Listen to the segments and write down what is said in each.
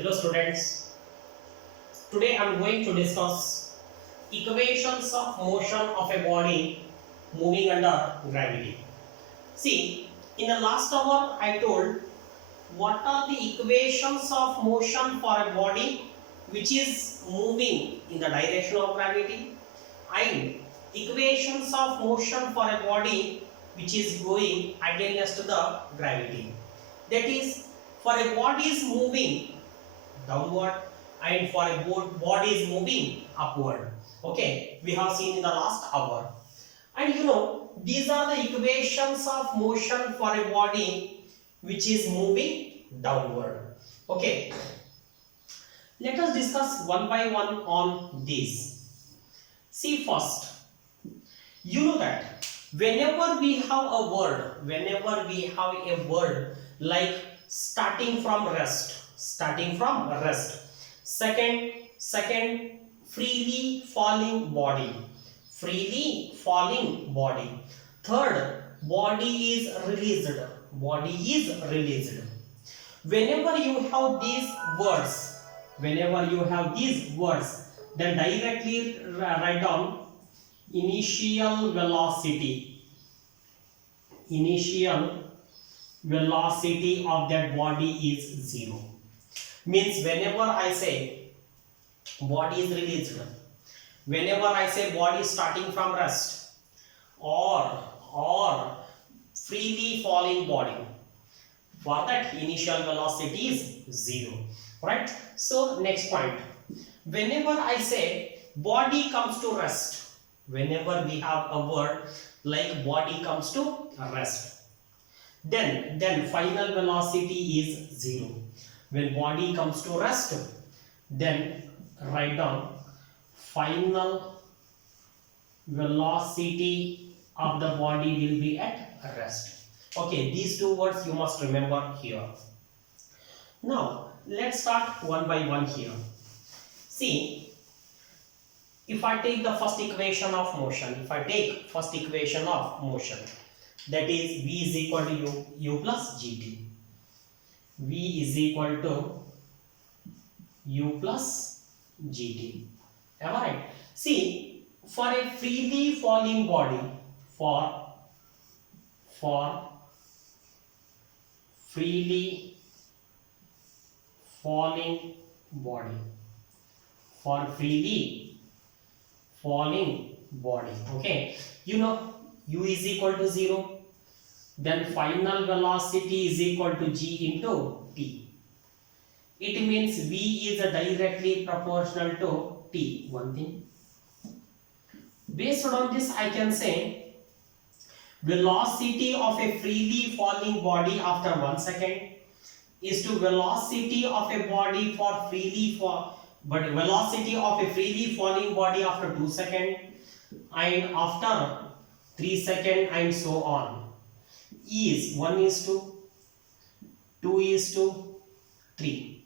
Hello students, today I am going to discuss equations of motion of a body moving under gravity. See, in the last hour I told what are the equations of motion for a body which is moving in the direction of gravity and equations of motion for a body which is going against the gravity. That is, for a body is moving downward and for a body is moving upward. Okay, we have seen in the last hour. And these are the equations of motion for a body which is moving downward. Okay, let us discuss one by one on these. See, first, you know that whenever we have a word like starting from rest, second, freely falling body, third, body is released. Whenever you have these words, then directly write down initial velocity of that body is 0. Means whenever I say body is released, whenever I say body starting from rest or freely falling body, for that initial velocity is 0, right? So next point, whenever I say body comes to rest, whenever we have a word like body comes to rest, then final velocity is 0. When body comes to rest, then write down final velocity of the body will be at rest. Okay, these two words you must remember here. Now let's start one by one here. See, if I take the first equation of motion, that is V is equal to U plus GT. V is equal to U plus GT. Am I right? See, for a freely falling body, for freely falling body, okay, U is equal to 0, then final velocity is equal to G into T. It means V is directly proportional to T. One thing. Based on this, I can say velocity of a freely falling body after 1 second is to velocity of a body velocity of a freely falling body after 2 seconds and after 3 seconds and so on is 1 is to 2 is to 3.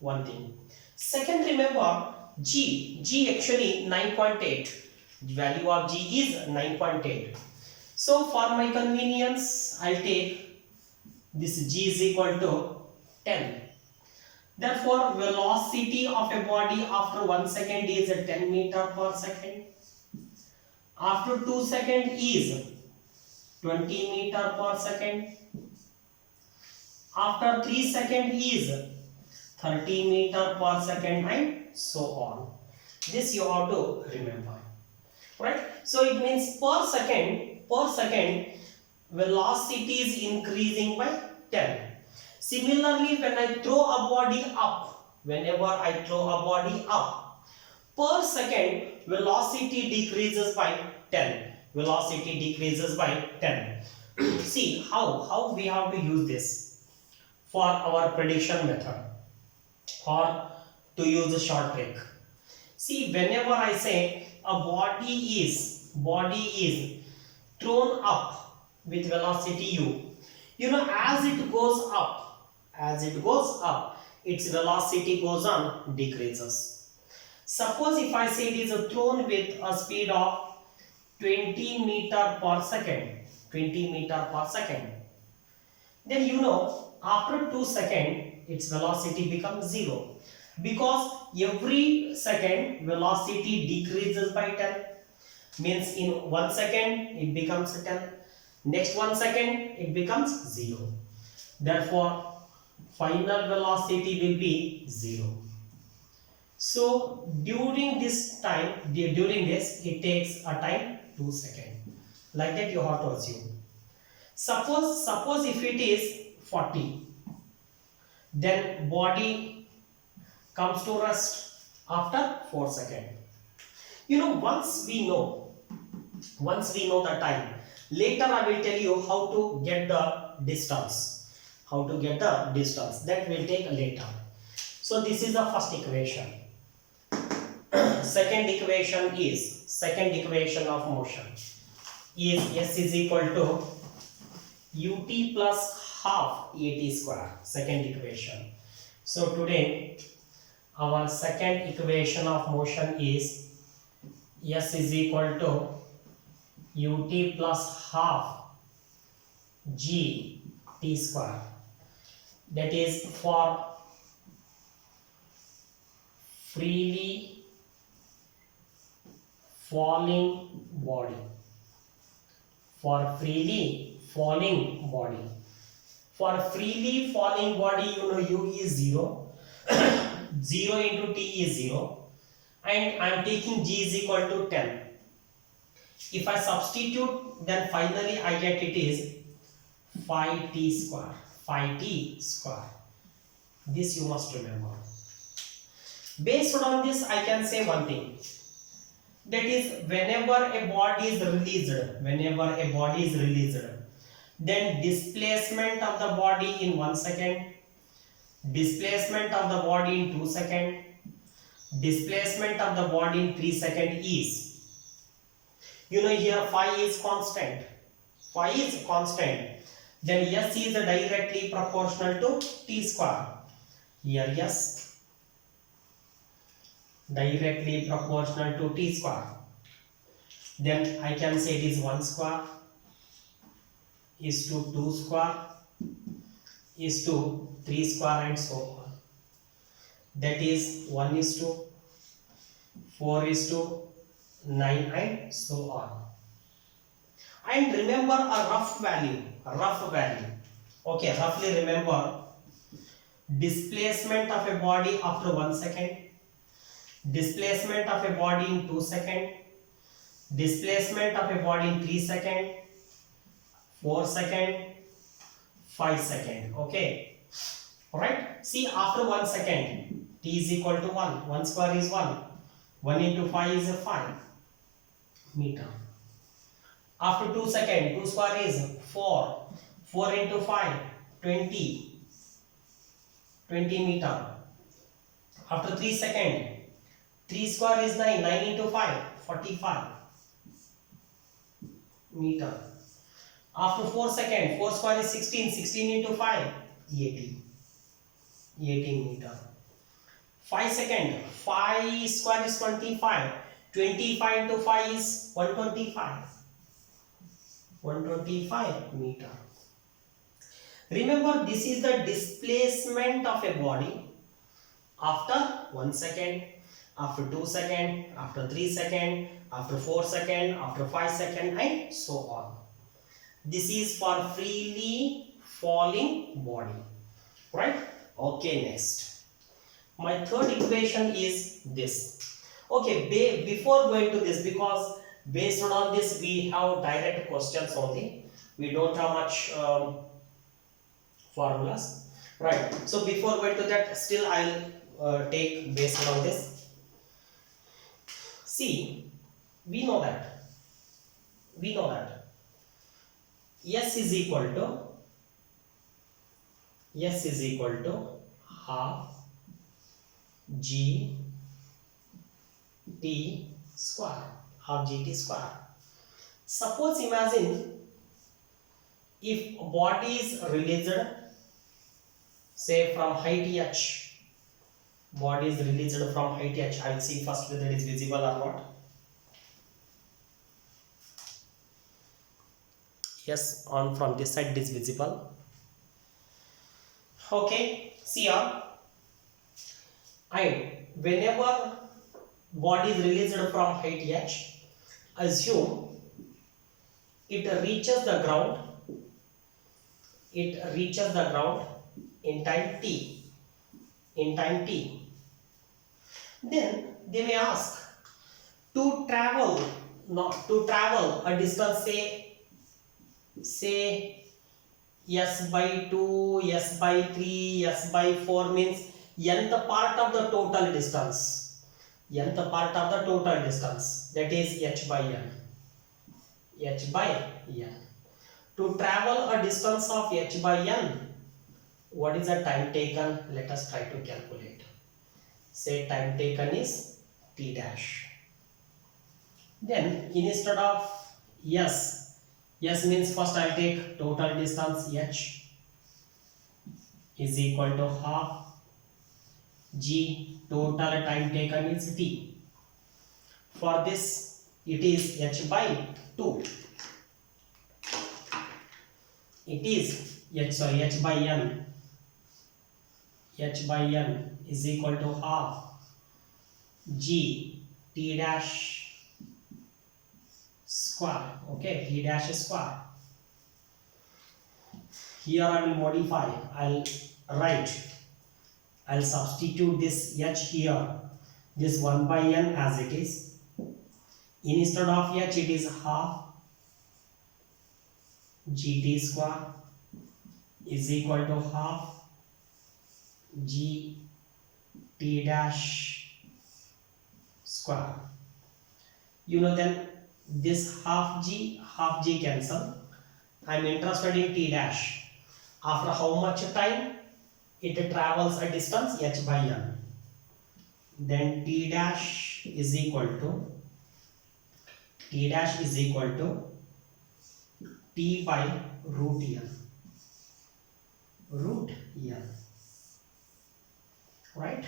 One thing. Second, remember G actually 9.8. Value of G is 9.8. So for my convenience, I'll take this G is equal to 10. Therefore, velocity of a body after 1 second is 10 meter per second. After 2 seconds is 20 meter per second. After 3 seconds is 30 meter per second and so on. This you have to remember, right? So it means per second velocity is increasing by 10. Similarly, when I throw a body up, whenever I throw a body up, per second velocity decreases by 10. See how we have to use this for our prediction method or to use a short trick. See, whenever I say a body is thrown up with velocity U, as it goes up, its velocity goes on, decreases. Suppose if I say it is thrown with a speed of 20 meter per second, then after 2 seconds its velocity becomes 0, because every second velocity decreases by 10, means in 1 second it becomes 10, next 1 second it becomes 0. Therefore final velocity will be 0. So during this time, during this it takes a time 2 seconds. Like that you have to assume. Suppose if it is 40, then body comes to rest after 4 seconds. You know, once we know the time, later I will tell you how to get the distance. That will take later. So this is the first equation. Second equation of motion is S is equal to ut plus half at square. Second equation. So today our second equation of motion is S is equal to ut plus half g t square. That is for freely falling body. For freely falling body, you know, u is 0. 0 into t is 0, and I am taking g is equal to 10. If I substitute, then finally I get it is 5t square. This you must remember. Based on this, I can say one thing. That is, whenever a body is released, then displacement of the body in 1 second, displacement of the body in 2 seconds, displacement of the body in 3 seconds is, you know, here phi is constant. Then S is directly proportional to t square. Here S directly proportional to t square. Then I can say it is 1 square is to 2 square is to 3 square and so on. That is 1 is to 4 is to 9 and so on. And remember a rough value. Okay, roughly remember displacement of a body after 1 second, displacement of a body in 2 seconds, displacement of a body in 3 seconds, 4 seconds, 5 seconds. Okay, alright. See, after 1 second, t is equal to 1. 1 square is 1. 1 into 5 is 5 meter. After 2 seconds, 2 square is 4. 4 into 5, 20 meter. After 3 seconds, 3 square is 9. 9 into 5, 45 meter. After 4 seconds, 4 square is 16. 16 into 5, 80 meter. 5 seconds, 5 square is 25. 25 into 5 is 125 meter. Remember, this is the displacement of a body after 1 second, after 2 seconds, after 3 seconds, after 4 seconds, after 5 seconds, and so on. This is for freely falling body, right? Okay, next. My third equation is this. Okay, before going to this, because based on this we have direct questions only. We don't have much formulas, right? So before going to that, still I'll take based on this. See, we know that S is equal to half g t square. Suppose, imagine if body is released, say from height h, body is released from height h. I will see first whether it is visible or not. Yes, on from this side it is visible. Okay, See here, and whenever body is released from height h, assume it reaches the ground. It reaches the ground in time t. In time t. Then they may ask to travel, not to travel a distance, say s by 2, s by 3, s by 4 means nth part of the total distance. Nth part of the total distance, that is h by n. H by n. To travel a distance of h by n, what is the time taken? Let us try to calculate. Say time taken is t dash. Then instead of s, s means first I will take total distance h is equal to half g, total time taken is t. For this it is h by 2. It is h by n. H by n is equal to half g t dash square. Okay, t dash square. Here I will modify. I'll substitute this h here. This 1 by n as it is. Instead of h, it is half gt square is equal to half g t dash square. You know, then this half g cancel. I am interested in t dash. After how much time it travels a distance h by n. Then t dash is equal to t by root n. Root n. Right?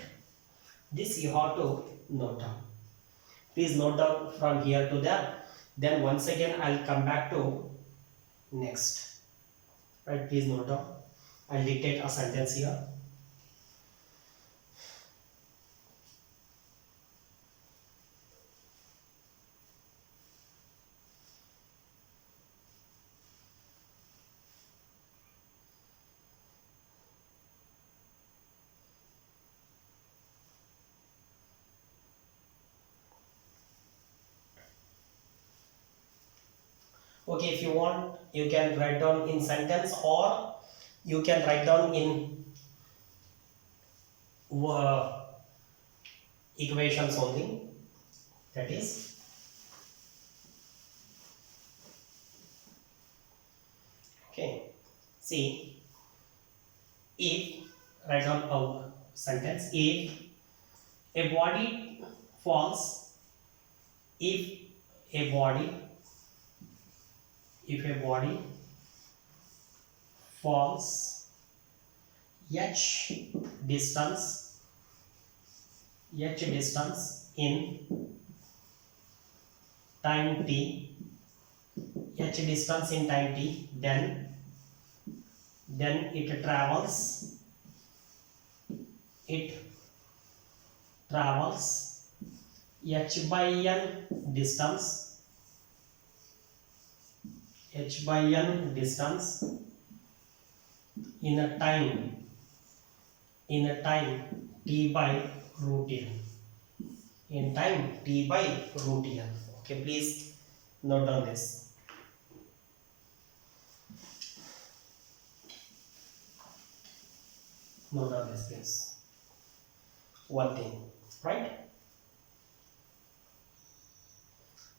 This you have to note down. Please note down from here to there. Then once again I'll come back to next. Right? Please note down. I'll dictate a sentence here. Okay, if you want, you can write down in sentence, or you can write down in equations only. That is, okay. See, if write down a sentence, if a body falls, if a body falls h distance in time t, then it travels h by n distance in a time t by root n. Okay, please note down this. Note down this, please. One thing, right?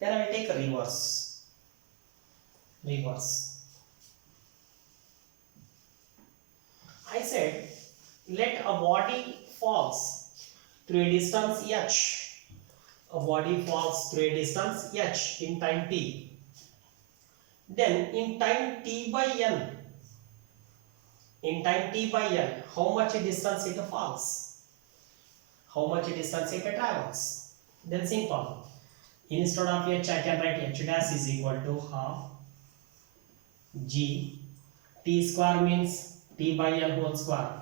Then I will take a reverse. I said, let a body falls through a distance h. A body falls through a distance h in time t. Then in time t by n, how much distance it falls? How much distance it travels? Then simple. Instead of h, I can write h dash is equal to half g t square means t by n whole square.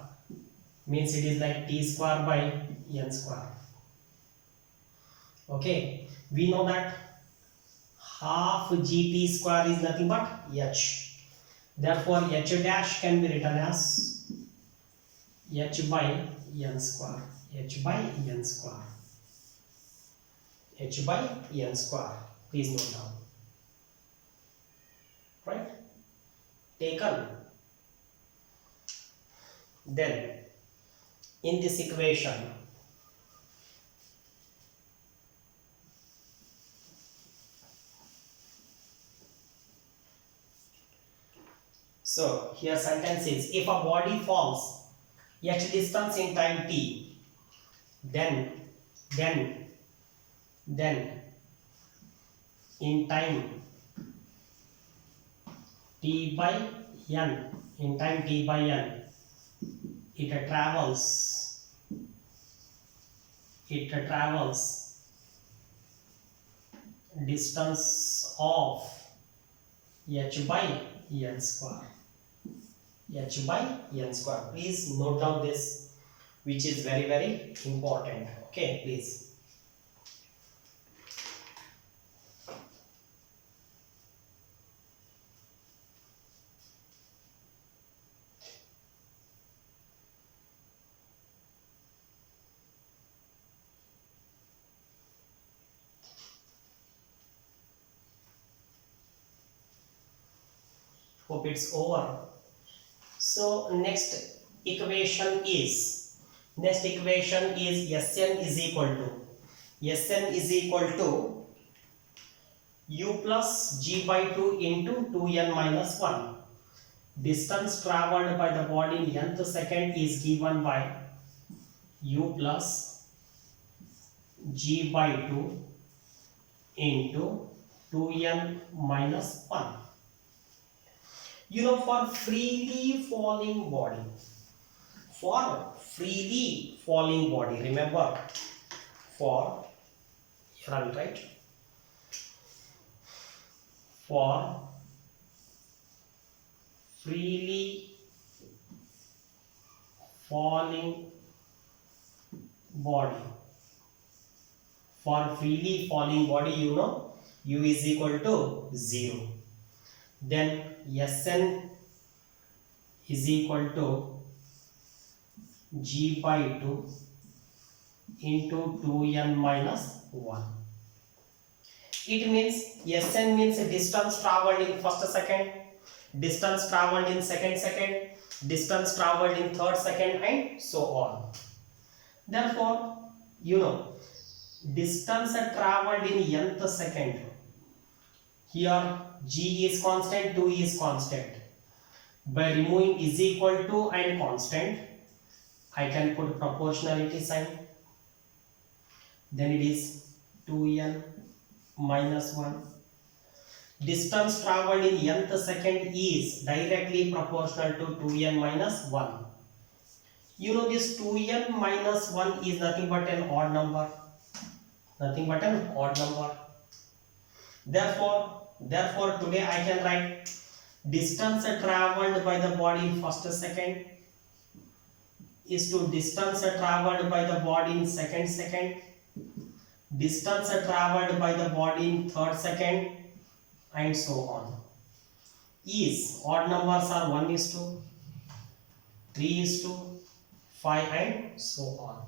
means it is like t square by n square. Okay, we know that half gt square is nothing but h. Therefore, h dash can be written as h by n square. H by n square. H by n square. Please note down. Right? Taken. Then, in this equation, so here sentence is, if a body falls h distance in time t, then in time t by n, in time t by n, it travels distance of h by n square. H by n square. Please note down this, which is very, very important. Okay, please. Hope it's over. So next equation is Sn is equal to u plus g by 2 into 2n minus 1. Distance traveled by the body in nth second is given by u plus g by 2 into 2n minus 1. You know, for freely falling body, remember, for, here I will write, for freely falling body, you know, u is equal to 0. Then Sn is equal to g by 2 into 2n minus 1. It means Sn means distance traveled in first second, distance traveled in second, distance traveled in third second, and so on. Therefore, you know, distance traveled in nth second, here g is constant, 2 is constant. By removing is equal to and constant, I can put proportionality sign. Then it is 2n minus 1. Distance traveled in nth second is directly proportional to 2n minus 1. You know, this 2n minus 1 is nothing but an odd number. Therefore, today I can write distance traveled by the body in first second is to distance traveled by the body in second, distance traveled by the body in third second, and so on. Is odd numbers are 1:3:5 and so on.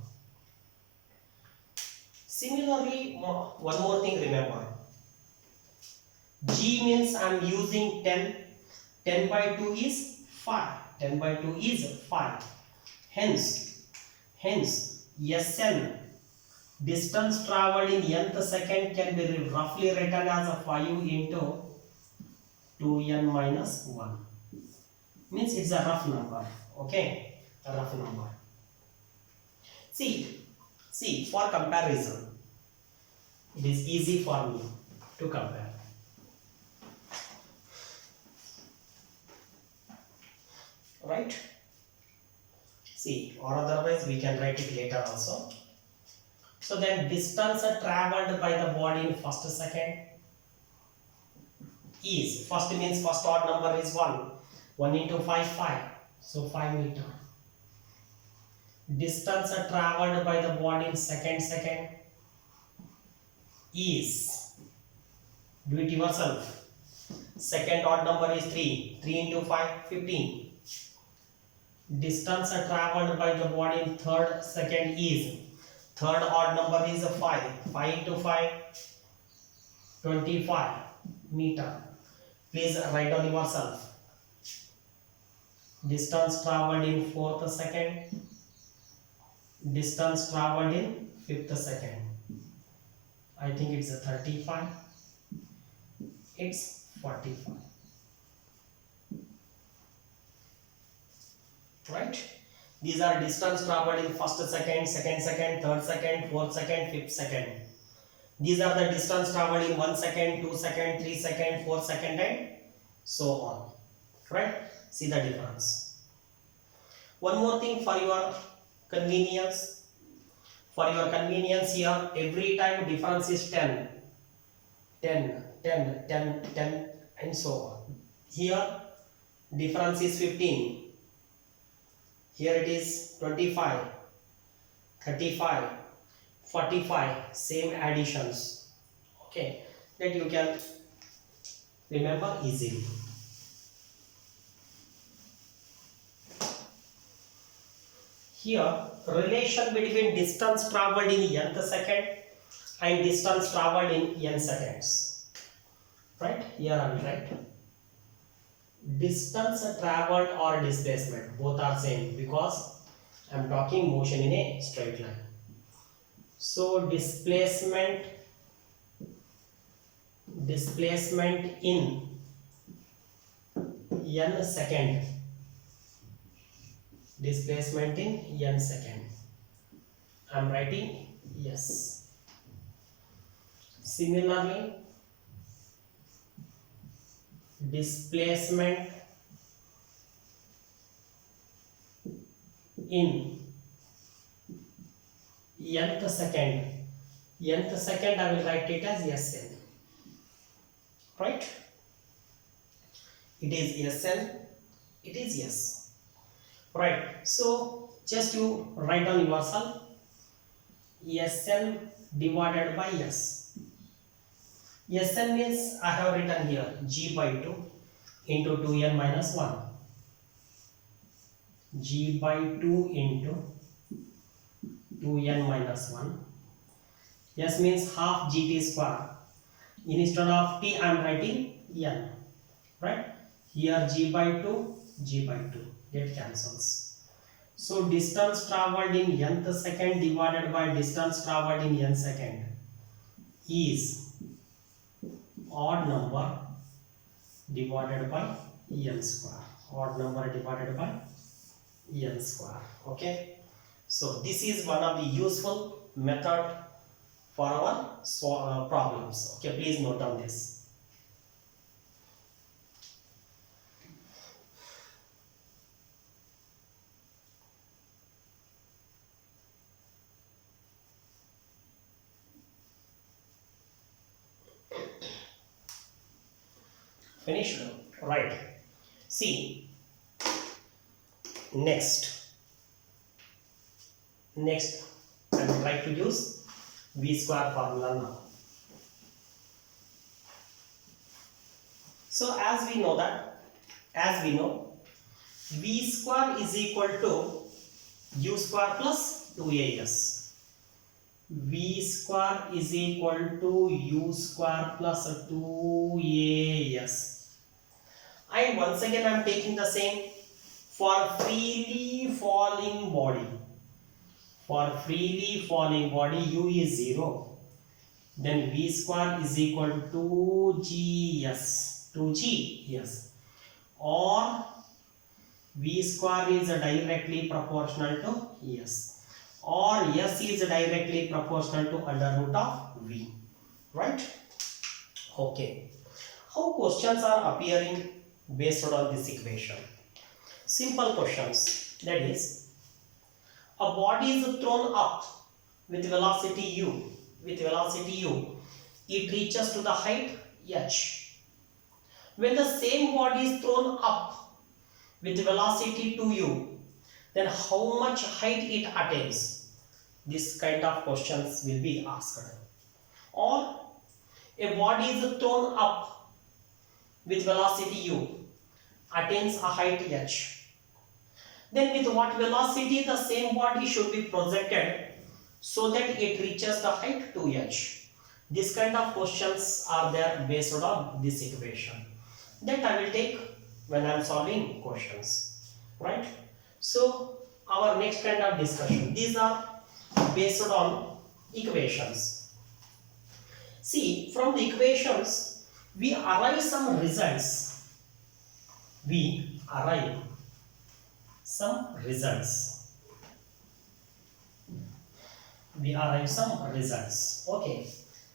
Similarly, one more thing, remember, g means I am using 10. 10 by 2 is 5. 10 by 2 is 5. Hence Sn, distance traveled in nth second, can be roughly written as a 5 into 2n minus 1. Means it's a rough number. Okay, a rough number. See, for comparison, it is easy for me to compare. Right? See, or otherwise we can write it later also. So then distance traveled by the body in first second is, first means first odd number is 1. 1 into 5, 5. So 5 meter. distance traveled by the body in second is, do it yourself. Second odd number is 3. 3 into 5, 15. Distance traveled by the body in third second is, third odd number is 5. 5 into 5, 25 meter. Please write down yourself. Distance traveled in fourth second. Distance traveled in fifth second. I think it's a 35. It's 45. Right? These are distance traveled in first second, second second, third second, fourth second, fifth second. These are the distance traveled in 1 second, 2 second, 3 second, 4 second, and so on. Right? See the difference. One more thing for your convenience. For your convenience here, every time difference is 10, 10, 10, 10, 10, and so on. Here difference is 15. Here it is 25, 35, 45, same additions. Okay, that you can remember easily. Here, relation between distance traveled in nth second and distance traveled in n seconds. Right? Here I will write. Distance traveled or displacement, both are same because I am talking motion in a straight line. So displacement in n second. Displacement in n second. I am writing yes. Similarly, displacement in nth second. Nth second I will write it as Sn. Right? It is Sn. It is yes. Right. So just you write down yourself. Sn divided by S. Sn means I have written here G by 2 into 2n minus 1. G by 2 into 2n minus 1. S means half gt square. Instead of t I am writing n. Right? Here G by 2, G by 2. Get cancels. So distance traveled in nth second divided by distance traveled in n second is odd number divided by n square. Odd number divided by n square. Okay. So this is one of the useful method for our problems. Okay. Please note down this. Finished? Right. See, next I will try to use V square formula now. So as we know V square is equal to U square plus 2AS. V square is equal to U square plus 2AS. And once again I am taking the same for freely falling body. For freely falling body U is 0. Then V square is equal to 2G, yes. Or V square is directly proportional to S. Or S is directly proportional to under root of V. Right? Okay. How questions are appearing based on this equation? Simple questions. That is, a body is thrown up with velocity U. It reaches to the height h. When the same body is thrown up with velocity 2u, then how much height it attains? This kind of questions will be asked. Or a body is thrown up with velocity u, attains a height h. Then with what velocity the same body should be projected so that it reaches the height 2h? This kind of questions are there based on this equation. That I will take when I am solving questions, right? So our next kind of discussion, these are based on equations. See, from the equations we arrive some results. We arrive some results. We arrive some results. Okay.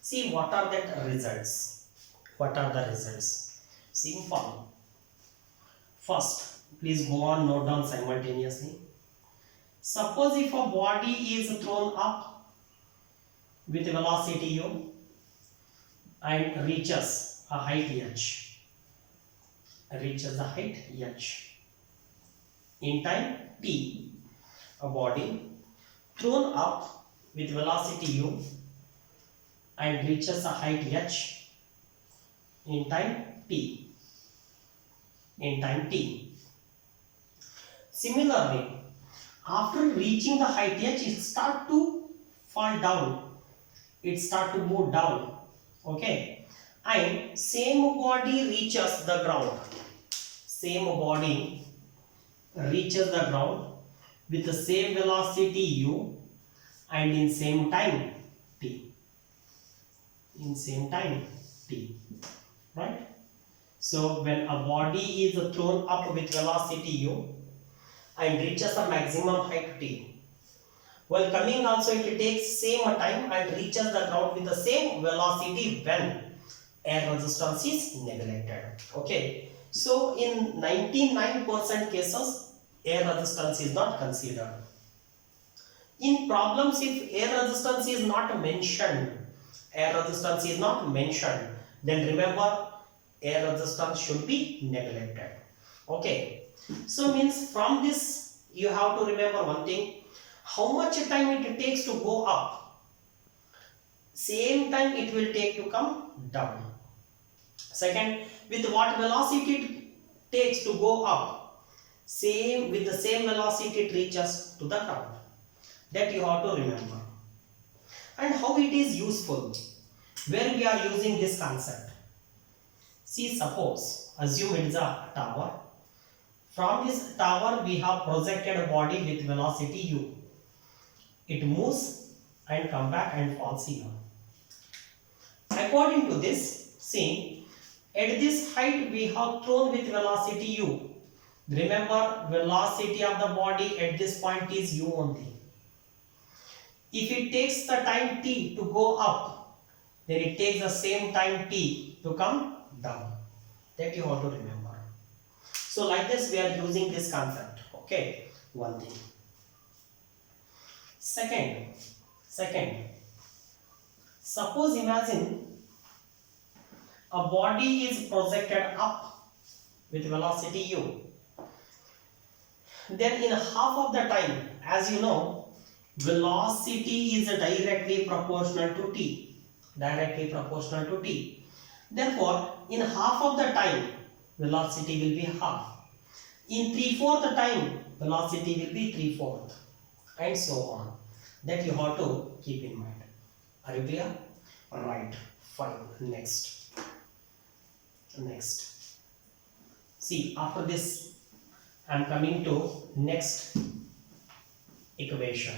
See, what are the results? What are the results? Simple. First, please go on, note down simultaneously. Suppose if a body is thrown up with velocity u and reaches a height h, in time t, a body thrown up with velocity u and reaches a height h in time t. Similarly, after reaching the height h, it start to fall down. It start to move down. Okay, and same body reaches the ground. With the same velocity u and in same time t. Right? So when a body is thrown up with velocity u and reaches a maximum height t, while coming also it takes same time and reaches the ground with the same velocity when air resistance is neglected. Okay, so in 99% cases air resistance is not considered. In problems, if air resistance is not mentioned, then remember air resistance should be neglected. Okay, so means from this you have to remember one thing: how much time it takes to go up, same time it will take to come down. Second, with what velocity it takes to go up, with the same velocity it reaches to the ground. That you have to remember. And how it is useful, where we are using this concept. See, suppose, assume it is a tower. From this tower we have projected a body with velocity u. It moves and come back and falls here. According to this, see, at this height we have thrown with velocity u. Remember, velocity of the body at this point is u only. If it takes the time t to go up, then it takes the same time t to come down. That you have to remember. So like this we are using this concept. Okay, one thing. Second, suppose imagine a body is projected up with velocity u. Then in half of the time, as you know, velocity is directly proportional to t. Therefore, in half of the time, velocity will be half. In 3/4 the time, velocity will be 3/4, and so on. That you have to keep in mind. Are you clear? Right. Fine. Next. See, after this, I am coming to next equation.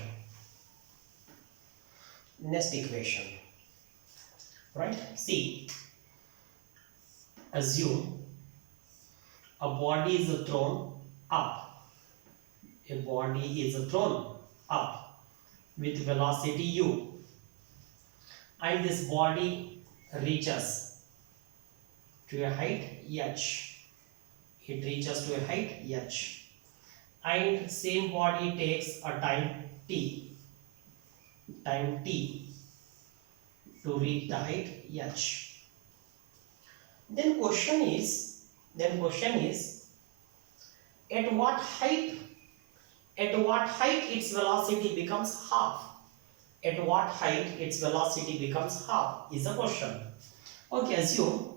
Right? See, assume a body is thrown up. With velocity u, and this body reaches to a height h. And same body takes a time t to reach the height h. Then question is, at what height At what height its velocity becomes half? At what height its velocity becomes half is the question. Okay, assume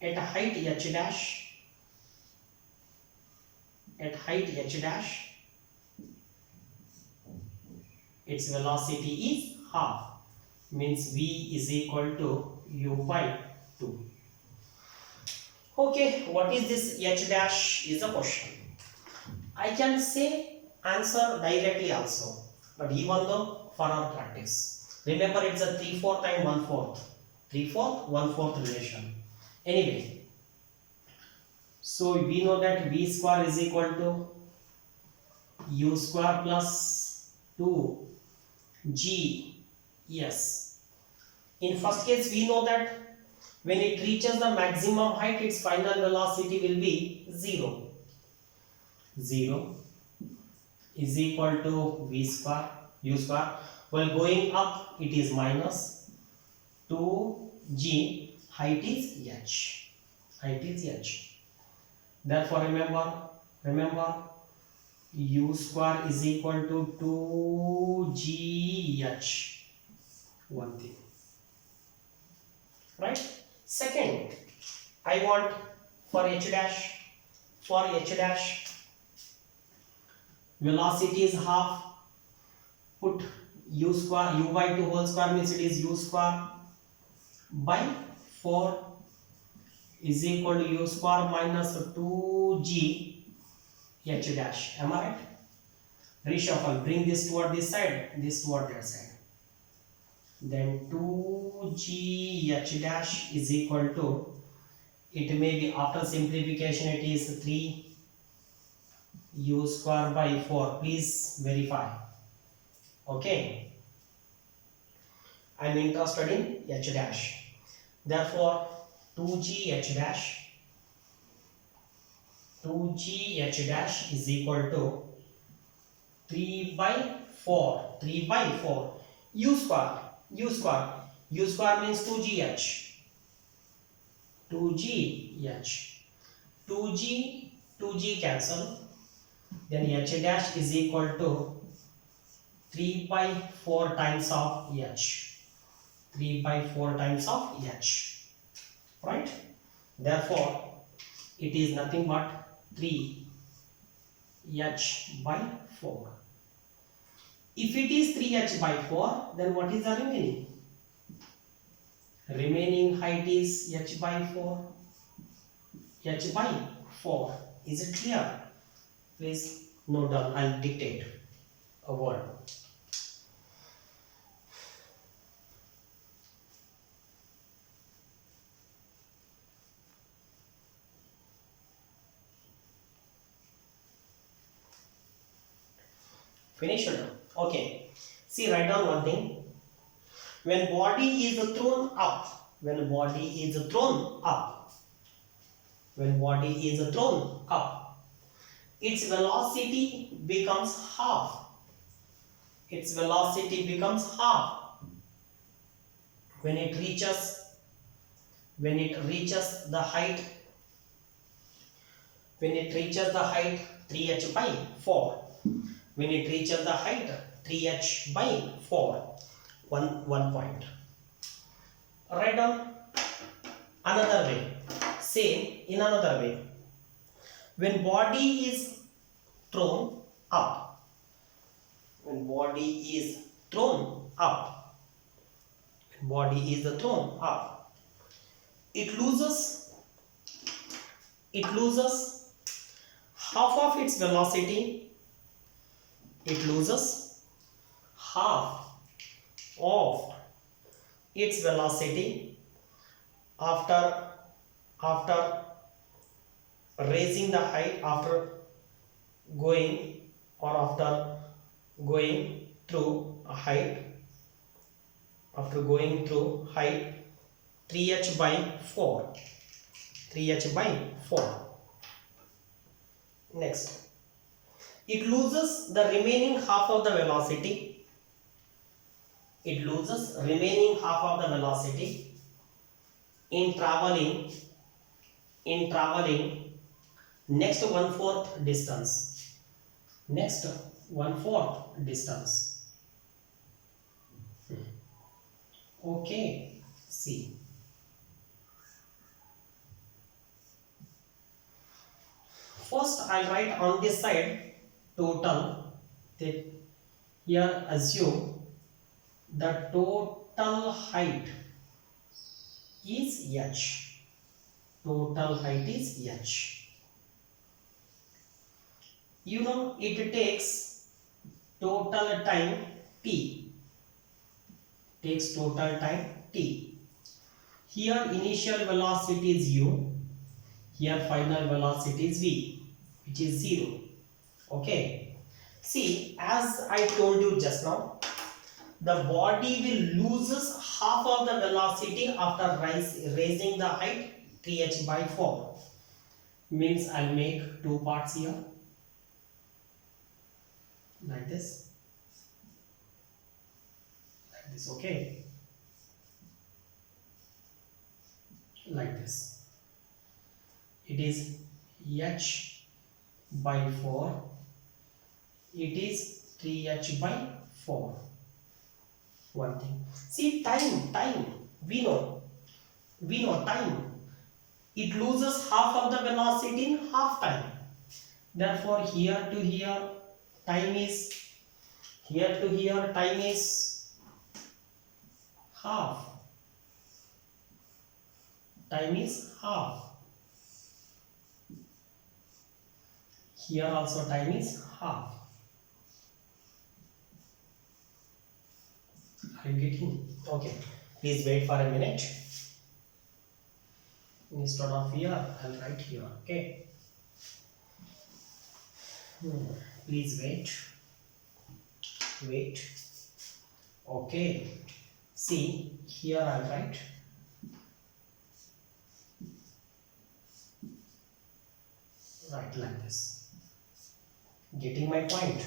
at height h dash, at height h dash, its velocity is half, means v is equal to u by 2. Okay, what is this h dash is the question. I can say answer directly also, but even though for our practice. Remember, it's a 3/4 and 1/4. 3/4, 1/4 relation. Anyway, so we know that v square is equal to u square plus 2g. Yes. In first case, we know that when it reaches the maximum height, its final velocity will be 0. 0 is equal to v square, u square. While going up, it is minus 2g. Height is h. Height is h. Therefore, remember, u square is equal to 2gh. One thing, right? Second, I want for h dash. For h dash, velocity is half. Put u square, u by 2 whole square means it is u square by 4 is equal to u square minus 2g h dash. Am I right? Reshuffle. Bring this toward this side, this toward that side. Then 2g h dash is equal to, it may be after simplification, it is 3 u square by 4. Please verify. Okay. I am interested in h dash. Therefore, 2g h dash is equal to 3 by 4 u square means 2gh 2g cancel, then h dash is equal to 3 by 4 times of h, 3 by 4 times of h, right? Therefore, it is nothing but 3h by 4. If it is 3h by 4, then what is the remaining? Remaining height is h by 4. h by 4. Is it clear? Please note down. I'll dictate a word. Finish it? Okay. See, write down one thing. When body is thrown up, its velocity becomes half. When it reaches the height 3h by 4. When it reaches the height 3h by 4. One point. Write down another way. Say in another way. When body is thrown up, it loses half of its velocity. After raising the height, after going through height 3h by 4. Next, it loses the remaining half of the velocity. In traveling next 1/4 distance. Next, 1/4 distance. Okay, see. First, I'll write on this side total. That here assume the total height is h. Total height is h. You know it takes total time t. Takes total time t. Here initial velocity is u. Here final velocity is v, which is 0. Okay. See, as I told you just now, the body will loses half of the velocity after raising the height 3h by 4. Means I'll make two parts here, like this, okay, like this. It is h by 4. It is 3h by 4. One thing. See, time. We know time. It loses half of the velocity in half time. Therefore, here to here, time is, here to here, time is half. Time is half. Here also time is half. Are you getting? Okay. Please wait for a minute. Instead of here, I'll write here. Okay. Please wait. Wait. Okay. See, here I'll write. Right, like this. Getting my point?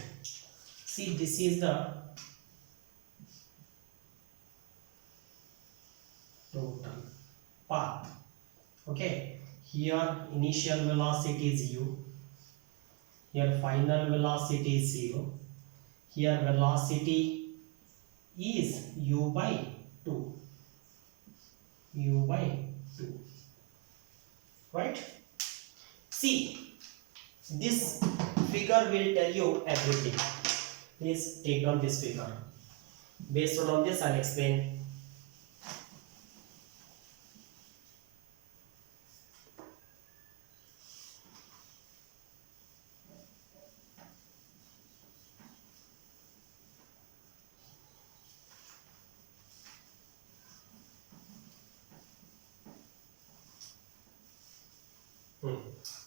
See, this is the total path. Okay, here initial velocity is u, here final velocity is 0, here velocity is u by 2, right? See, this figure will tell you everything. Please take down this figure. Based on this, I'll explain.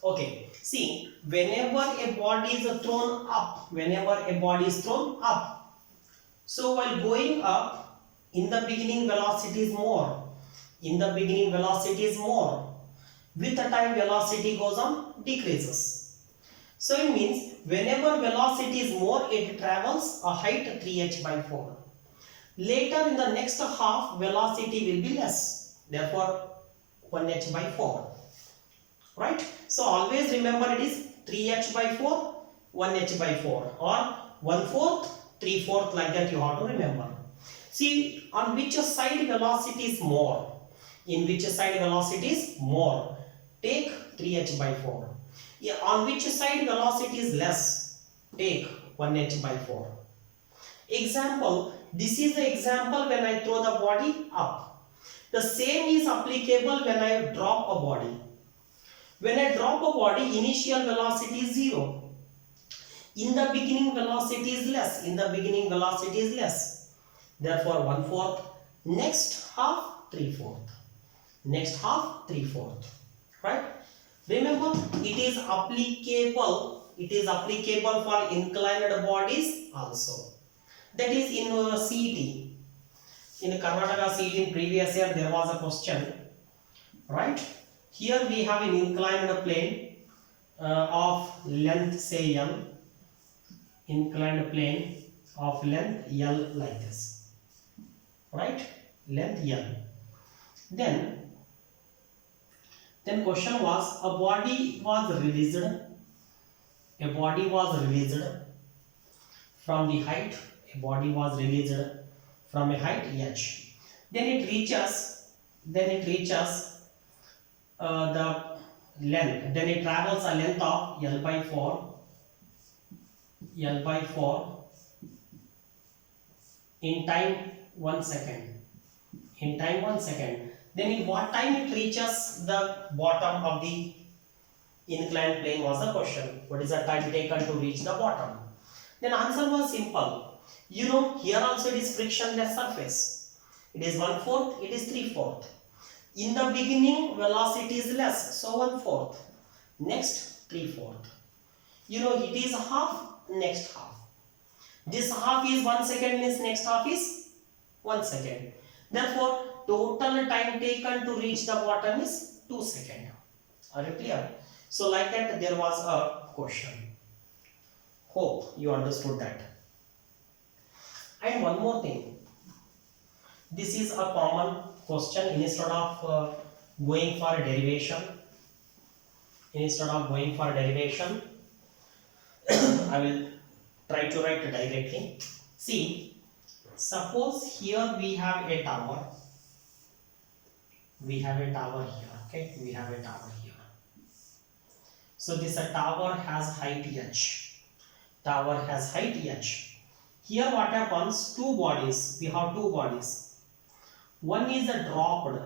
Okay, see, whenever a body is thrown up, so while going up, in the beginning velocity is more. With the time velocity goes on, decreases. So it means whenever velocity is more, it travels a height 3h by 4. Later in the next half, velocity will be less. Therefore, 1h by 4. Right? So always remember it is 3h by 4, 1h by 4, or 1/4, 3/4, like that you have to remember. See, on which side velocity is more? In which side velocity is more? Take 3h by 4. Yeah, on which side velocity is less? Take 1h by 4. Example, this is the example when I throw the body up. The same is applicable when I drop a body. When I drop a body, initial velocity is 0. In the beginning, velocity is less. Therefore, 1/4. Next half, 3/4. Right? Remember, it is applicable for inclined bodies also. That is in CET. In Karnataka CET in previous year, there was a question. Right? Here we have an inclined plane of length, say L, inclined plane of length L, like this, right? Length L. Then question was, a body was released from the height, a body was released from a height h. Then it reaches the length. Then it travels a length of L by 4 in time 1 second. In time 1 second. Then in what time it reaches the bottom of the inclined plane was the question. What is the time taken to reach the bottom? Then answer was simple. You know, here also it is frictionless surface. It is 1/4, it is 3/4. In the beginning, velocity is less, so 1/4. Next, 3/4. You know, it is half, next half. This half is 1 second, means next half is 1 second. Therefore, total time taken to reach the bottom is 2 seconds. Are you clear? So, like that, there was a question. Hope you understood that. And one more thing. This is a common question. Instead of going for derivation, I will try to write directly. See, suppose here we have a tower. We have a tower here. Okay, we have a tower here. So this tower has height h. Tower has height h. Here what happens? Two bodies. We have two bodies. One is dropped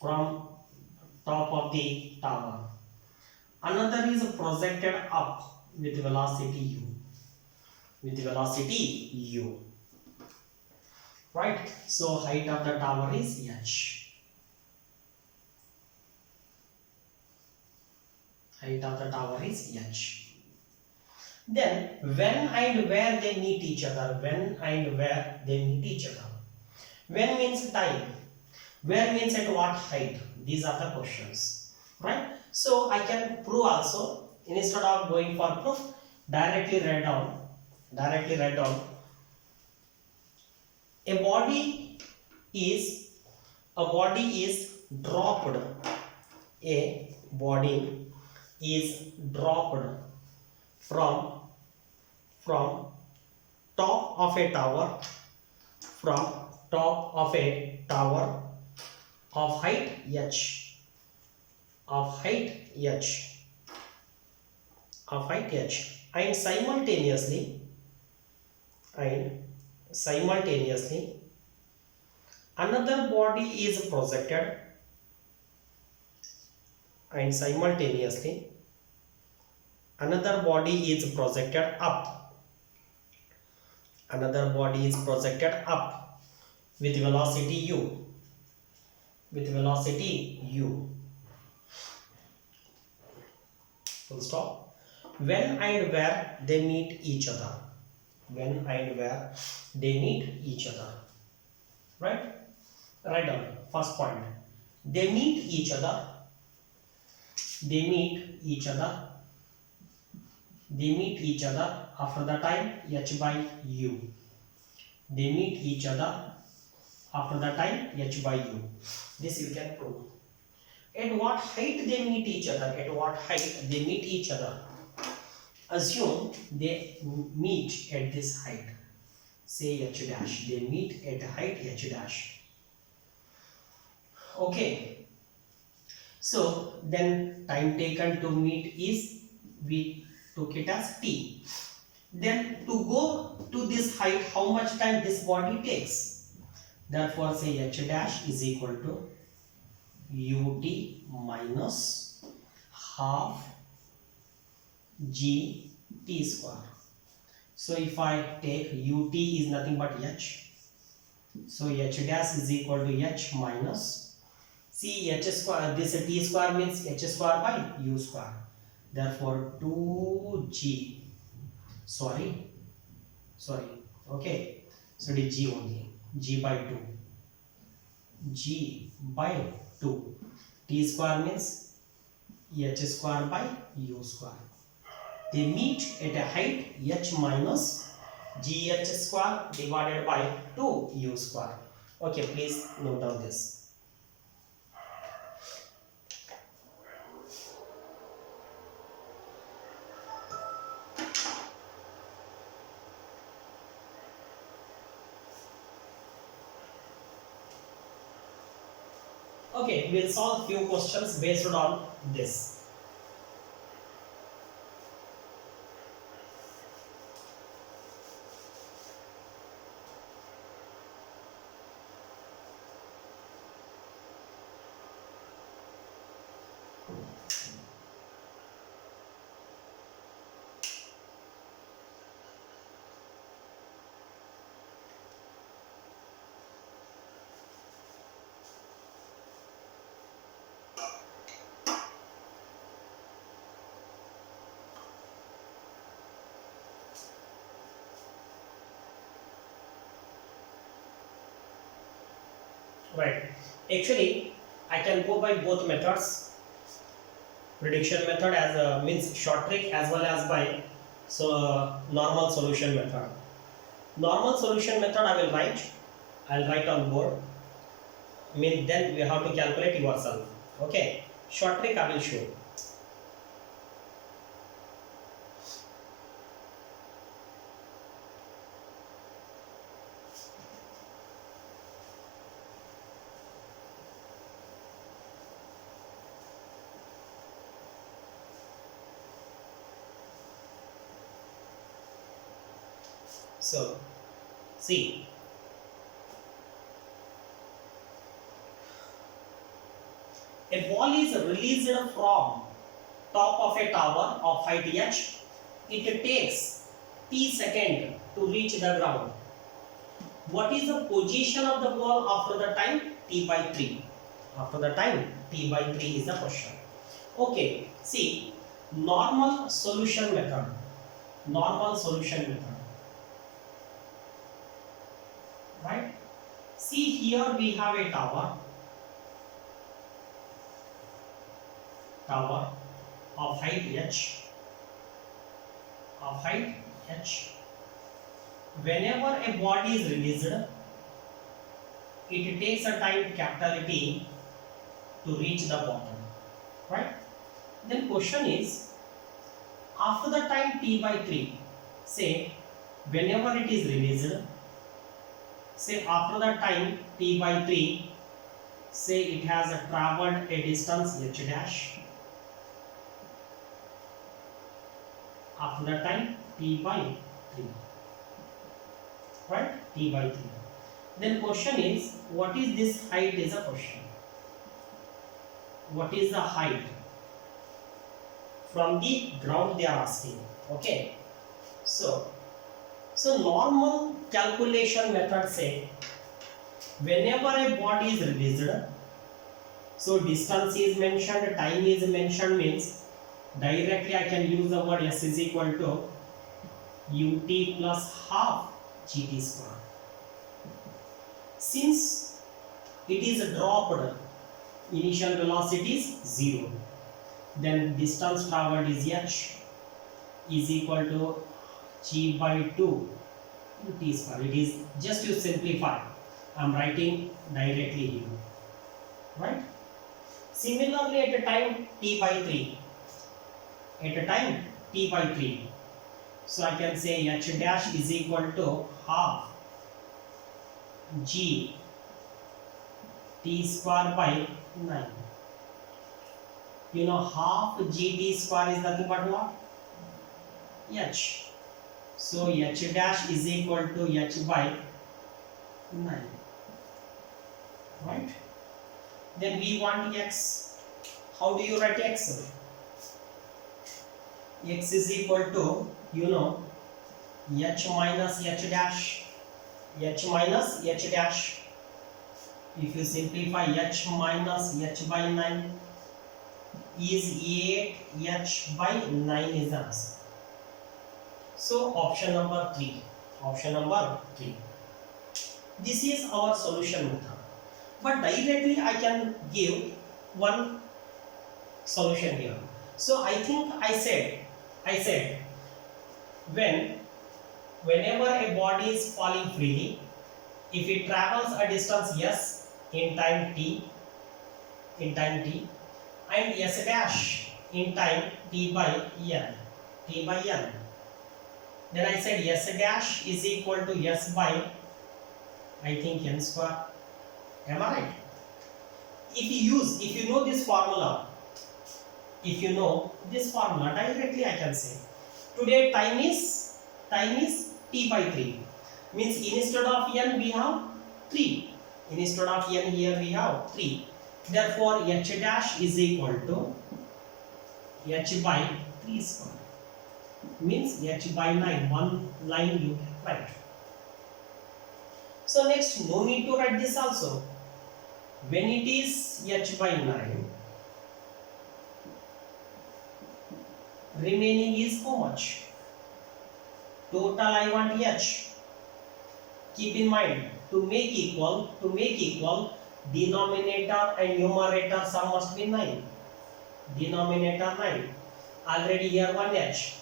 from top of the tower. Another is projected up with velocity u. Right? So height of the tower is h. Height of the tower is h. Then when and where they meet each other? When means time. Where means at what height? These are the questions. Right? So I can prove also. Instead of going for proof, directly write down. A body is dropped. A body is dropped from top of a tower of height h and simultaneously another body is projected up with velocity u. Full stop. When and where they meet each other. Right? Write down. First point. They meet each other after the time h by u. They meet each other after the time h by u. This you can prove. At what height they meet each other? Assume they meet at this height. Say h dash. They meet at height h dash. Okay. So then time taken to meet is, we took it as t. Then to go to this height, how much time this body takes? Therefore say h dash is equal to ut minus half gt square. So if I take ut is nothing but h. So h dash is equal to h minus, see h square, this t square means h square by u square. Therefore 2g, sorry, okay, so it is g only, g by 2, t square means h square by u square. They meet at a height h minus gh square divided by 2u square. Okay, please note down this. Okay, we'll solve few questions based on this. Right. Actually, I can go by both methods. Prediction method as a means short trick, as well as by normal solution method. Normal solution method I will write. I'll write on board. Mean then we have to calculate yourself. Okay. Short trick I will show. So, see, a ball is released from top of a tower of height h. It takes t second to reach the ground. What is the position of the ball after the time t by 3? After the time t by 3 is the question. Okay, see, normal solution method. Normal solution method. Right? See, here we have a tower of height h. Whenever a body is released, it takes a time capital T to reach the bottom. Right? Then question is, after the time t by 3, say whenever it is released, say after the time t by 3, say it has traveled a distance h dash. After the time t by 3, right? T by 3. Then question is, what is this height is a question. What is the height from the ground they are asking. Okay. So normal calculation method say, whenever a body is released, so distance is mentioned, time is mentioned, means directly I can use the word s is equal to ut plus half gt square. Since it is dropped, initial velocity is 0, then distance traveled is h is equal to g by 2 t square. It is just to simplify, I am writing directly here, right? Similarly, at a time t by 3, so I can say h dash is equal to half g t square by 9. You know, half gt square is nothing but what? H. So h dash is equal to h by 9. Right? Then we want x. How do you write x? X is equal to, you know, h minus h dash. H minus h dash. If you simplify, h minus h by 9 is 8h by 9 is the answer. So option number 3. This is our solution method. But directly I can give one solution here. So I think I said whenever a body is falling freely, if it travels a distance s in time t, and s dash in time t by n, then I said s dash is equal to s by, I think, n square. Am I right? if you know this formula, directly I can say today time is t by 3, means instead of n we have 3, instead of n here we have 3, therefore h dash is equal to h by 3 square, means h by 9, one line you can write. So next, no need to write this also. When it is h by 9, remaining is how much? Total I want h. Keep in mind, to make equal, denominator and numerator sum must be 9. Denominator 9. Already here 1 h.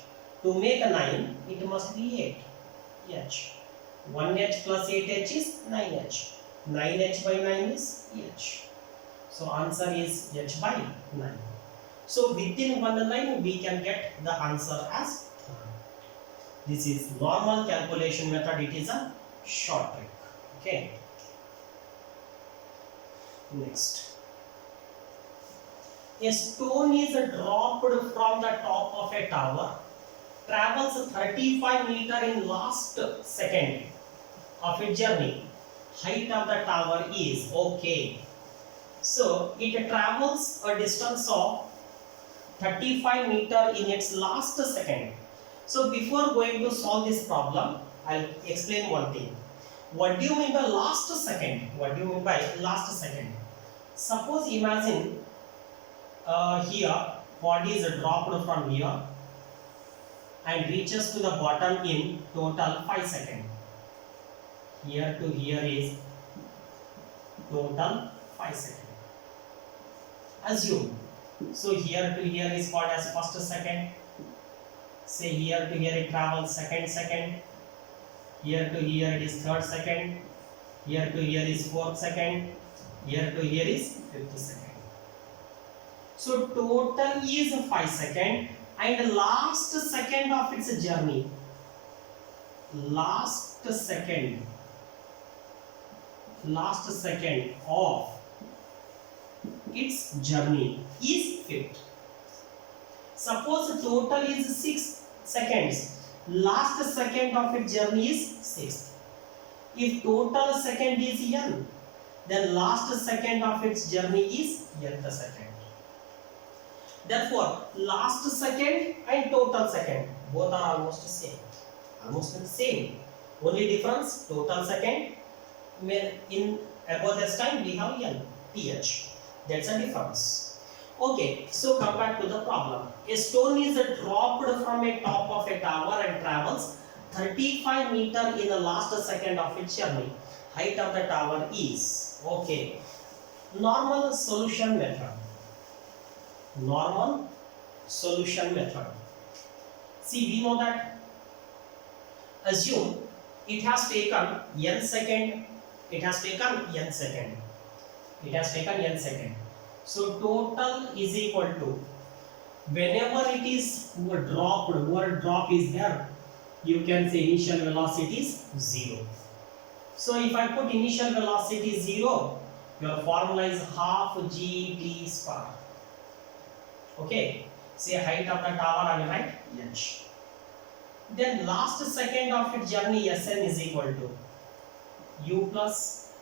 To make a 9, it must be 8 h. 1h plus 8h is 9h. 9h by 9 is h. So answer is h by 9. So within one line we can get the answer as 3. This is normal calculation method. It is a short trick. Okay. Next. A stone is dropped from the top of a tower, travels 35 meters in last second of its journey. Height of the tower is okay. So it travels a distance of 35 meters in its last second. So before going to solve this problem, I'll explain one thing. What do you mean by last second? Suppose imagine here body is dropped from here and reaches to the bottom in total 5 seconds. Here to here is total 5 seconds. Assume. So here to here is called as first second. Say here to here it travels second. Here to here it is third second. Here to here is fourth second. Here to here is fifth second. So total is 5 seconds, and last second of its journey. Last second of its journey is 5th. Suppose total is 6 seconds. Last second of its journey is 6th. If total second is n, then last second of its journey is nth second. Therefore, last second and total second both are almost the same. Only difference, total second, in above this time we have n, th. That's a difference. Okay, so come back to the problem. A stone is dropped from a top of a tower and travels 35 meters in the last second of its journey. Height of the tower is okay. Normal solution method. See, we know that. Assume it has taken n second. So total is equal to, whenever it is dropped, word drop is there, you can say initial velocity is 0. So if I put initial velocity 0, your formula is half g t square. Okay, say height of the tower, I will write h. Then last second of its journey, Sn is equal to u plus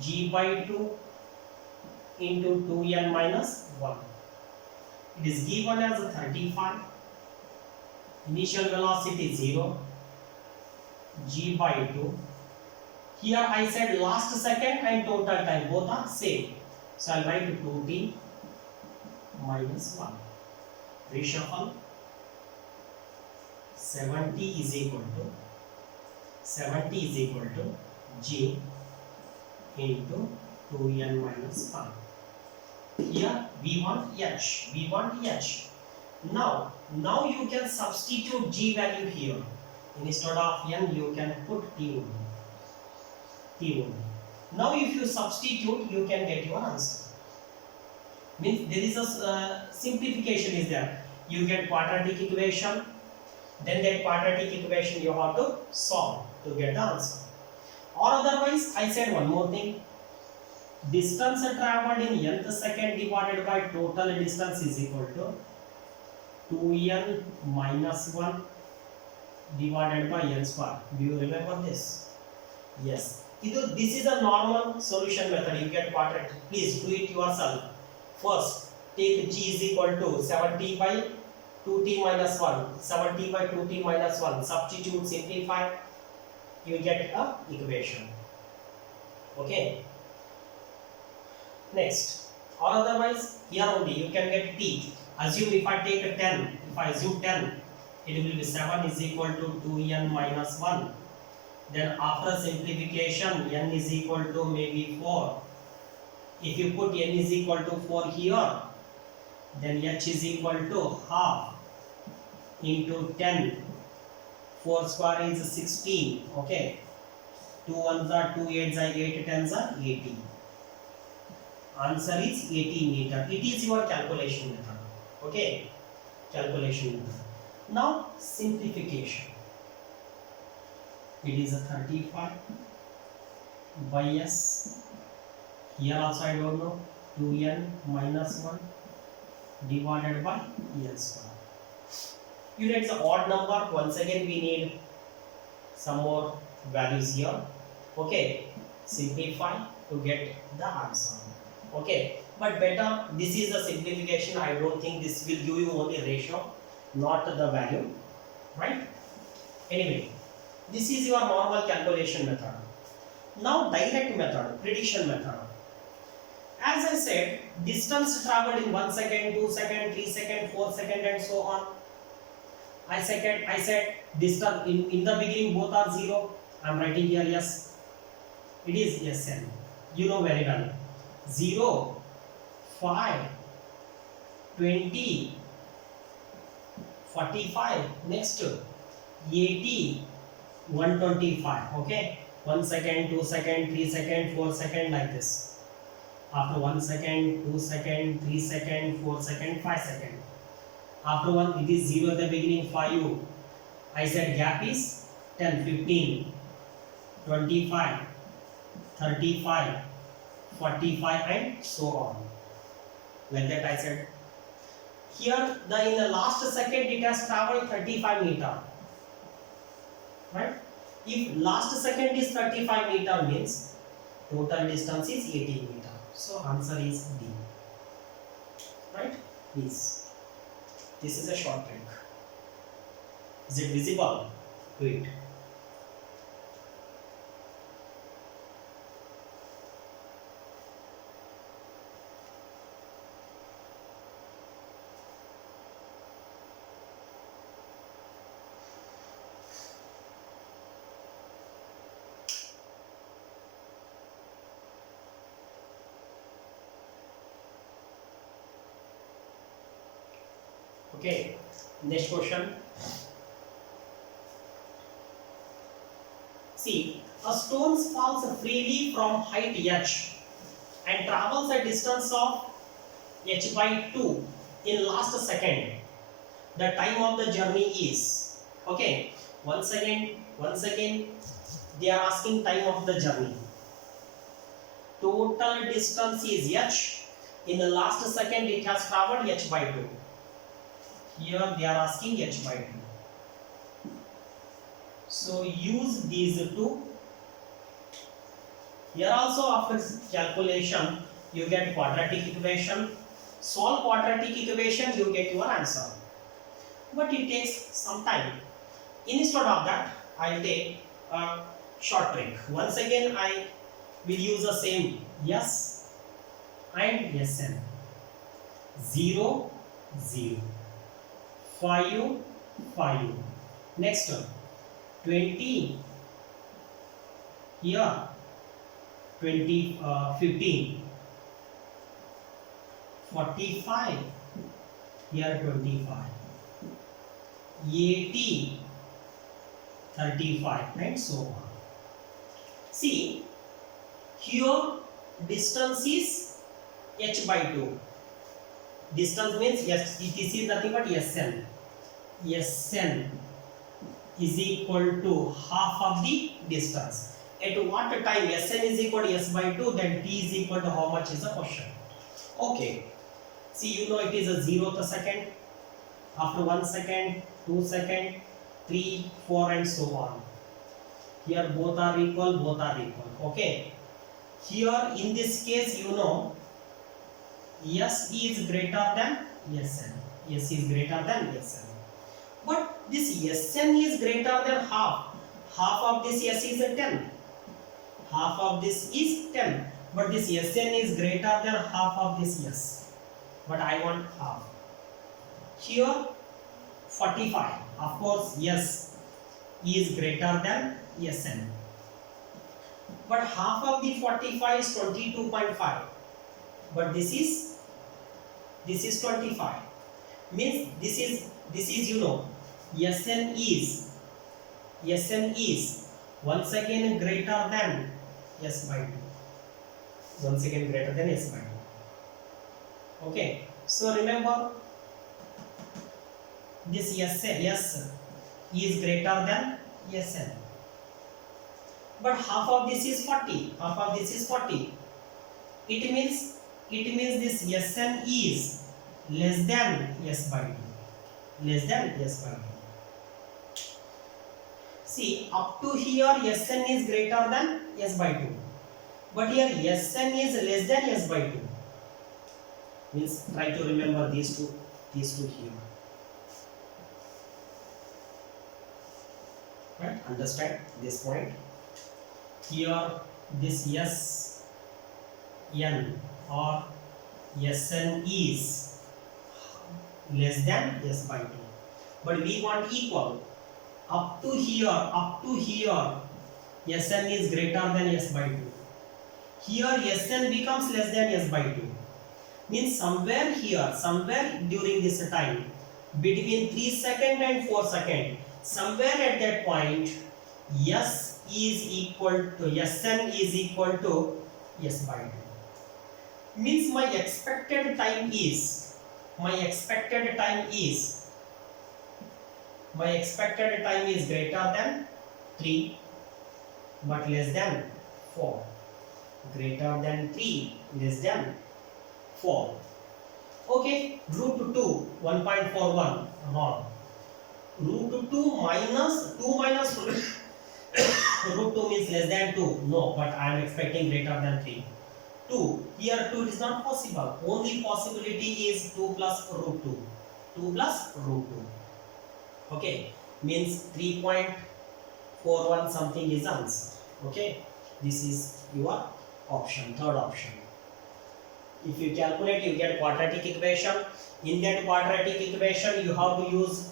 g by 2 into 2n minus 1. It is given as 35. Initial velocity 0. G by 2. Here I said last second and total time both are same. So I'll write 2t minus 1. Reshuffle. 70 is equal to g into 2n minus 1. Here we want h. Now you can substitute g value here. Instead of n you can put t only. Now if you substitute, you can get your answer. Means there is a simplification is there. You get quadratic equation, then that quadratic equation you have to solve to get the answer. Or otherwise, I said one more thing. distance traveled in nth second divided by total distance is equal to 2n minus 1 divided by n square. Do you remember this? Yes. This is a normal solution method. You get quadratic. Please do it yourself. First, take g is equal to 70 by 2t minus 1. 70 by 2t minus 1. Substitute, simplify. You get a equation. Okay. Next, or otherwise here only you can get t. Assume if I take a 10, if I assume 10, it will be 7 is equal to 2n minus 1. Then after simplification, n is equal to maybe 4. If you put n is equal to 4 here, then h is equal to half into 10. 4 square is 16. Okay. 2 1s are 2 8s are 8 10s are 80. Answer is 80 meter. It is your calculation method. Okay. Calculation method. Now simplification. It is a 35 by s. Here also I don't know. 2n minus 1 divided by n square. You need the odd number. Once again we need some more values here. Okay. Simplify to get the answer. Okay. But better, this is the simplification. I don't think this will give you only ratio, not the value. Right? Anyway, this is your normal calculation method. Now direct method, prediction method. As I said, distance traveled in 1 second, 2 second, 3 second, 4 second and so on. I said distance in the beginning both are 0. I am writing here yes. It is Sn. You know very well. 0, 5, 20, 45, next 80, 125. Okay. 1 second, 2 second, 3 second, 4 second, like this. After 1 second, 2 second, 3 second, 4 second, 5 second. After 1, it is 0 at the beginning, 5. I said gap is 10, 15, 25, 35, 45 and so on. Like that I said. Here in the last second it has traveled 35 meter. Right? If last second is 35 meter means total distance is 18 meter. So answer is D. Right? Please. This is a short trick. Is it visible? Do it. Okay, next question. See, a stone falls freely from height h and travels a distance of h by 2 in last second. The time of the journey is, okay, once again they are asking time of the journey. Total distance is h. In the last second it has traveled h by 2. Here they are asking h by 2. So use these two. Here also after calculation you get quadratic equation. Solve quadratic equation, you get your answer. But it takes some time. Instead of that, I will take a short trick. Once again I will use the same yes and Sn. 0, 0. 5, 5. Next one. 20. Here 20, 15. 45. Here 25. 80. 35 and so on. See, here distance is h by 2. Distance means yes, it is nothing but Sn. Sn is equal to half of the distance. at what time Sn is equal to S by 2, then t is equal to how much is the question. Okay. See, you know it is a 0th second. After 1 second, 2 second, 3, 4 and so on. Here both are equal, both are equal. Okay. Here in this case, you know, S is greater than Sn. S is greater than Sn. But this Sn is greater than half. Half of this S is a 10. Half of this is 10. But this Sn is greater than half of this S. But I want half. Here 45. Of course, S is greater than Sn. But half of the 45 is 22.5. But this is 25. Means this is you know, Sn is once again greater than S by 2. Once again greater than S by 2. Okay. So remember, this S is greater than Sn. But half of this is 40. Half of this is 40. It means this Sn is less than S by 2. Less than S by 2. See, up to here Sn is greater than S by 2. But here Sn is less than S by 2. Means try to remember these two here. Right? Understand this point. Here this Sn or Sn is less than S by 2. But we want equal. Up to here Sn is greater than S by 2. Here Sn becomes less than S by 2. Means somewhere during this time, between 3 second and 4 second, somewhere at that point, Sn is equal to S by 2. Means my expected time is greater than 3 but less than 4. Greater than 3, less than 4. Okay, root 2, 1.41, wrong. Root 2 minus root 2 means less than 2. No, but I am expecting greater than 3. 2. Here 2 is not possible. Only possibility is 2 plus root 2. 2 plus root 2. Okay, means 3.41 something is the answer. Okay, this is your option, third option. If you calculate, you get quadratic equation. In that quadratic equation, you have to use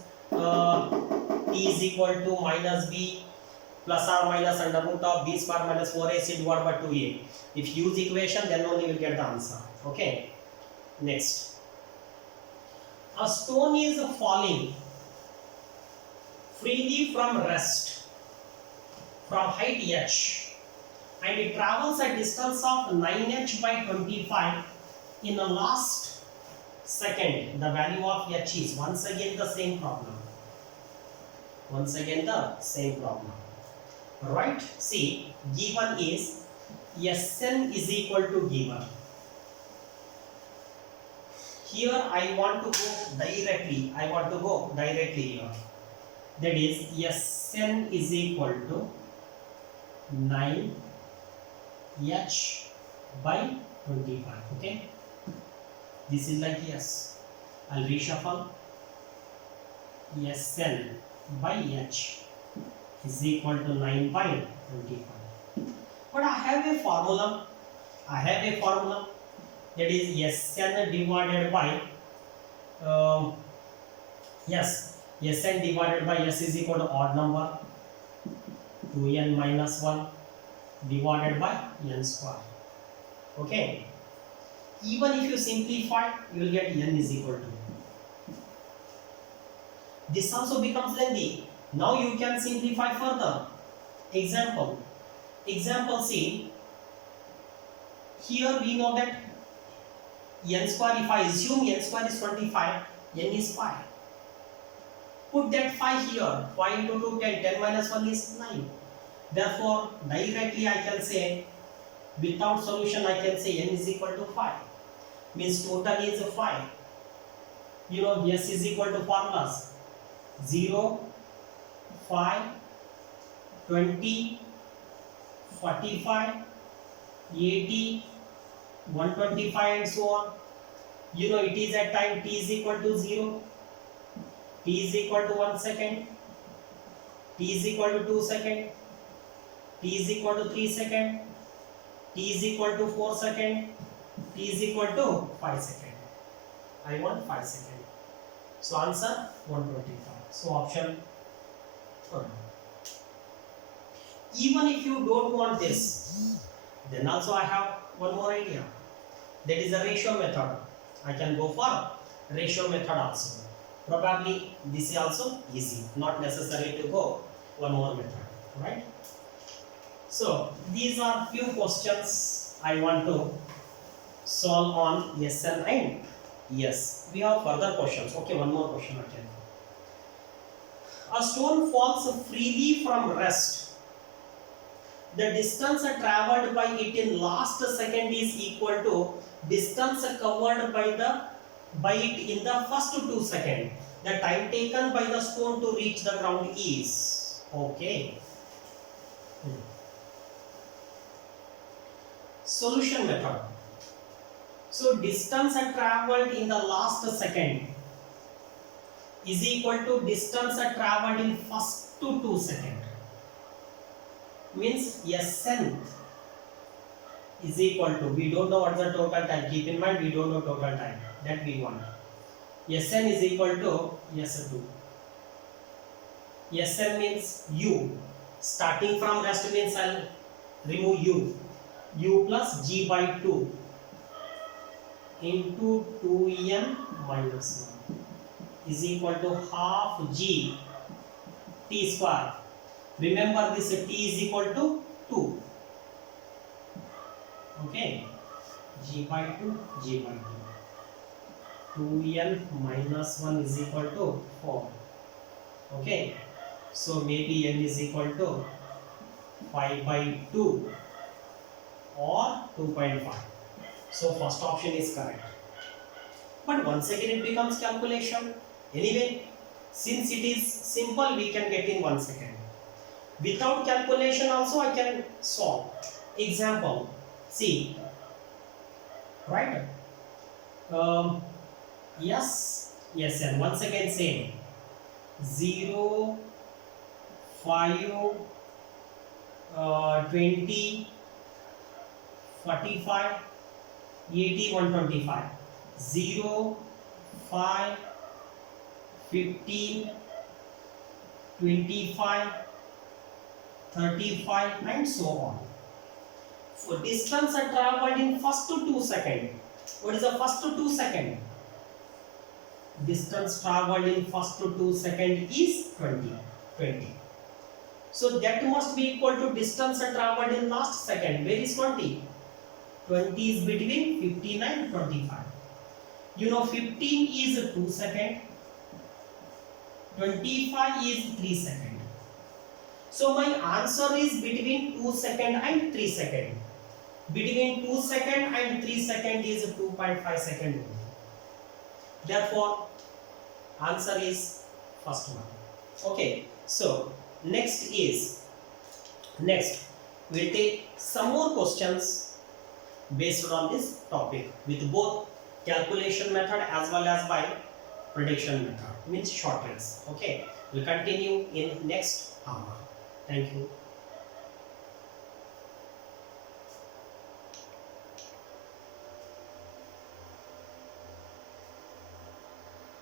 t is equal to minus b plus or minus under root of b square minus 4ac divided by 2a. If you use equation, then only you will get the answer. Okay. Next, a stone is falling freely from rest from height h, and it travels a distance of 9h by 25 in the last second. The value of h is once again the same problem. Right? See, given is Sn is equal to given. Here I want to go directly. Here. That is Sn is equal to 9h by 25. Okay. This is like yes. I'll reshuffle. Sn by h is equal to 9 by 25. But I have a formula. That is Sn divided by Sn divided by s is equal to odd number 2n minus 1 divided by n square. Okay. Even if you simplify, you will get n is equal to. This also becomes lengthy. Now you can simplify further. Example C. Here we know that n square, if I assume n square is 25, n is 5. Put that 5 here. 5 into 2, 10. 10 minus 1 is 9. Therefore, directly I can say, without solution I can say n is equal to 5. Means total is 5. You know, s is equal to formulas 0, 5, 20, 45, 80, 125 and so on. You know, it is at time t is equal to 0, t is equal to 1 second, t is equal to 2 second, t is equal to 3 second, t is equal to 4 second, t is equal to 5 second. I want 5 second. So answer 125. So option 1. Even if you don't want this, then also I have one more idea. That is a ratio method. I can go for ratio method also. Probably this is also easy. Not necessary to go one more method. Right? So these are few questions I want to solve on yes and yes. We have further questions. Okay, one more question again. A stone falls freely from rest. The distance traveled by it in last second is equal to distance covered by it in the first 2 seconds. The time taken by the stone to reach the ground is okay. Solution method. So distance traveled in the last second is equal to distance traveled in first 2 seconds. Means Sn is equal to, we don't know what is the total time. Keep in mind, we don't know total time that we want. Sn is equal to S2. Sn means u. Starting from rest means I'll remove u. U plus g by 2 into 2n minus 1 is equal to half g t square. Remember this t is equal to 2. Okay. G by 2, g by 2. 2n minus 1 is equal to 4. Okay. So maybe n is equal to 5 by 2 or 2.5. So first option is correct. But once again it becomes calculation. Anyway, since it is simple, we can get in 1 second. Without calculation also I can solve. Example, see, right? Yes, and once again same. 0, 5, 20, 45, 80, 125. 0, 5, 15, 25, 35 and so on. For distance traveled in first 2 seconds. What is the first 2 seconds? Distance traveled in first 2 seconds is 20. So that must be equal to distance traveled in last second. Where is 20? 20 is between 15 and 25. You know 15 is 2 seconds. 25 is 3 seconds. So my answer is between 2 seconds and 3 seconds. Between 2 seconds and 3 seconds is 2.5 seconds. Therefore, answer is first one. Okay. So next we'll take some more questions based on this topic with both calculation method as well as by prediction method, means short race. Okay. We'll continue in next hour. Thank you.